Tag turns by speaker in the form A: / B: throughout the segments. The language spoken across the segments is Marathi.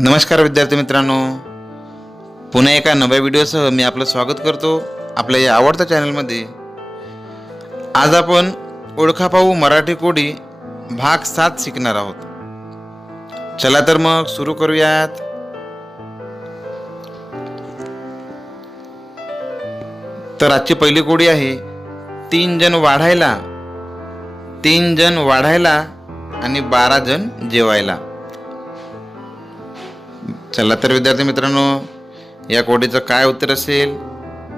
A: नमस्कार विद्यार्थी मित्रांनो. पुन्हा एका नव्या व्हिडिओसह मी आपलं स्वागत करतो आपल्या या आवडत्या चॅनलमध्ये. आज आपण ओळखा पाहू मराठी कोडी भाग सात शिकणार आहोत. चला तर मग सुरू करूयात. तर आजची पहिली कोडी आहे तीन जण वाढायला तीन जण वाढायला आणि बारा जण जेवायला. चला तर विद्यार्थी मित्रांनो या कोडीचं काय उत्तर असेल?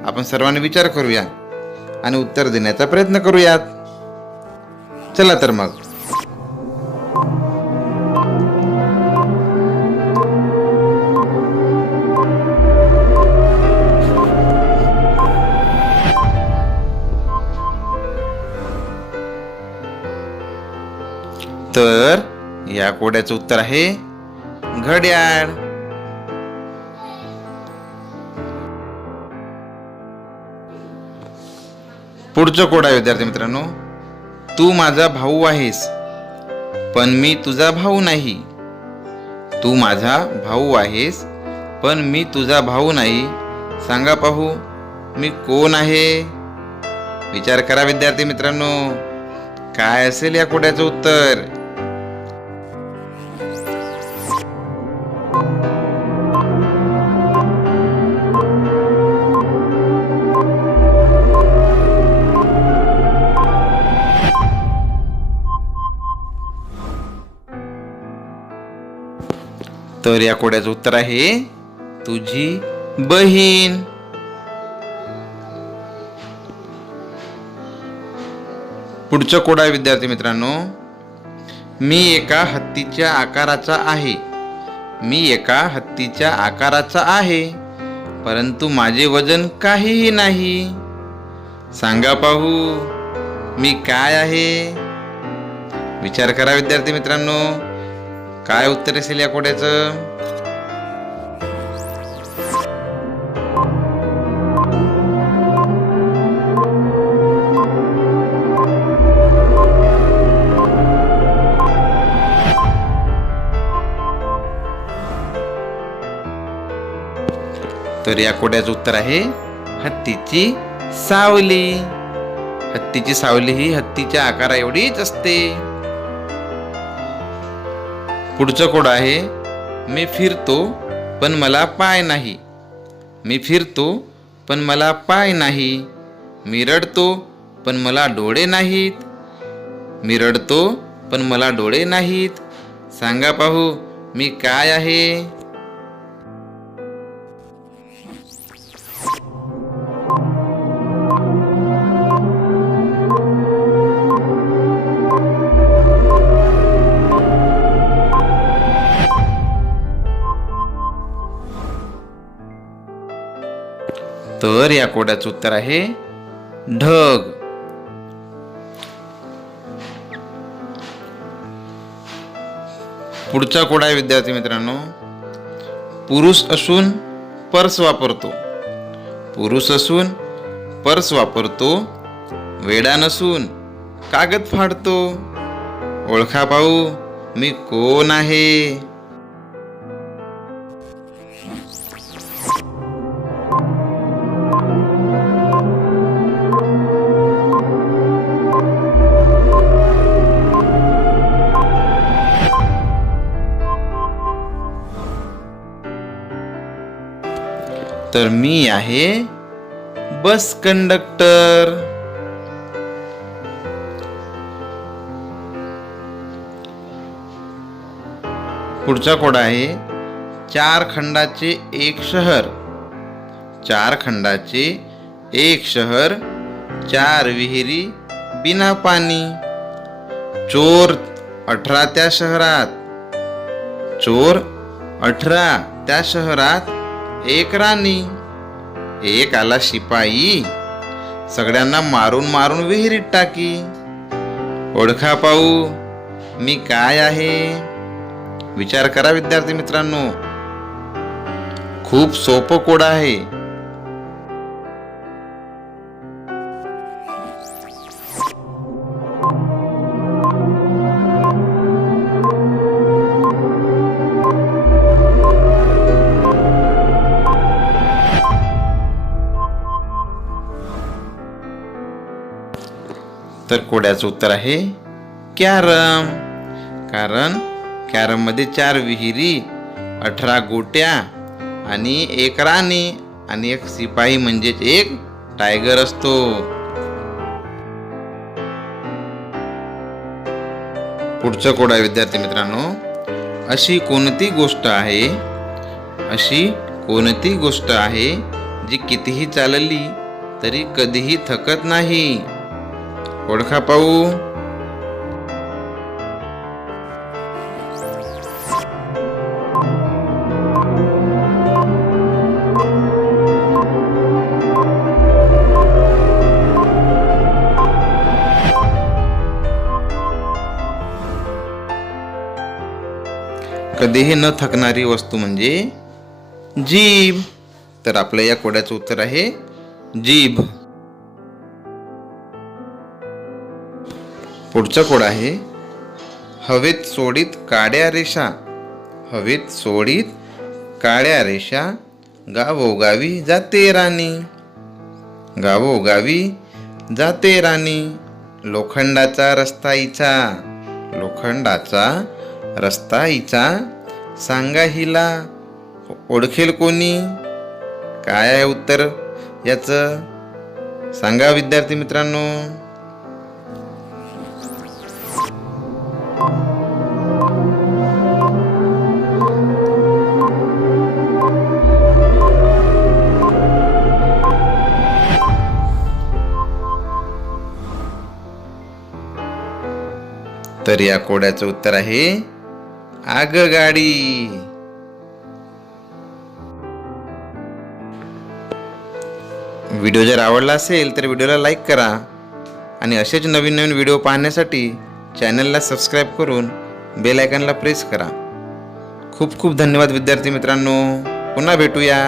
A: आपण सर्वांनी विचार करूया आणि उत्तर देण्याचा प्रयत्न करूयात. चला तर मग. तर या कोड्याचं उत्तर आहे घड्याळ. पुढचं कोड आहे विद्यार्थी मित्रांनो. तू माझा भाऊ आहेस पण मी तुझा भाऊ नाही. तू माझा भाऊ आहेस पण मी तुझा भाऊ नाही. सांगा पाहू मी कोण आहे? विचार करा विद्यार्थी मित्रांनो. काय असेल या कोड्याचं उत्तर? तर या कोड्याचं उत्तर आहे तुझी बहीण. पुढचं कोडा विद्यार्थी मित्रांनो मी एका हत्तीच्या आकाराचा आहे. मी एका हत्तीच्या आकाराचा आहे परंतु माझे वजन काहीही नाही. सांगा पाहू मी काय आहे? विचार करा विद्यार्थी मित्रांनो. काय उत्तर असेल या कोड्याचं? तर या कोड्याचं उत्तर आहे हत्तीची सावली. हत्तीची सावली ही हत्तीच्या आकारा एवढीच असते. पुढचं कोड आहे मी फिरतो पण मला पाय नाही. मी फिरतो पण मला पाय नाही. मी रडतो पण मला डोळे नाहीत. मी रडतो पण मला डोळे नाहीत. सांगा पाहू मी काय आहे? तर या कोड्याचं उत्तर आहे ढग. पुढचा कोड आहे विद्यार्थी मित्रांनो पुरुष असून पर्स वापरतो. पुरुष असून पर्स वापरतो वेडा नसून कागद फाडतो. ओळखा पाहू मी कोण आहे? तर मी आहे बस कंडक्टर. पुढचा कोड आहे चार खंडाचे एक शहर. चार खंडाचे एक शहर चार विहिरी बिना पाणी. चोर अठरा त्या शहरात. चोर अठरा त्या शहरात. एक राणी. एक आला शिपाई सगळ्यांना मारून मारून विहिरीत टाकी. ओळखा पाहू मी काय आहे? विचार करा विद्यार्थी मित्रांनो. खूप सोपं कोड आहे. तर कोड्याचं उत्तर आहे कॅरम. कारण कॅरममध्ये चार विहिरी अठरा गोट्या आणि एक राणी आणि एक सिपाही म्हणजेच एक टायगर असतो. पुढचं कोड आहे विद्यार्थी मित्रांनो अशी कोणती गोष्ट आहे अशी कोणती गोष्ट आहे जी कितीही चालली तरी कधीही थकत नाही? ओळखा पाहू कधीही न थकणारी वस्तू म्हणजे जीभ. तर आपल्या या कोड्याचं उत्तर आहे जीभ. पुढचा कोड आहे हवेत सोडीत काड्या रेषा. हवेत सोडीत काळ्या रेषा गावोगावी जाते राणी. गावोगावी जाते राणी लोखंडाचा रस्ता इचा लोखंडाचा रस्ता इचा सांगा हिला ओळखेल कोणी? काय आहे उत्तर याचं? सांगा विद्यार्थी मित्रांनो. तर या कोड्याचं उत्तर आहे आगगाडी. व्हिडिओ जर आवडला असेल तर व्हिडिओला लाईक करा आणि असेच नवीन नवीन व्हिडिओ पाहण्यासाठी चॅनलला सबस्क्राईब करून बेल आयकनला प्रेस करा. खूप खूप धन्यवाद विद्यार्थी मित्रांनो. पुन्हा भेटूया.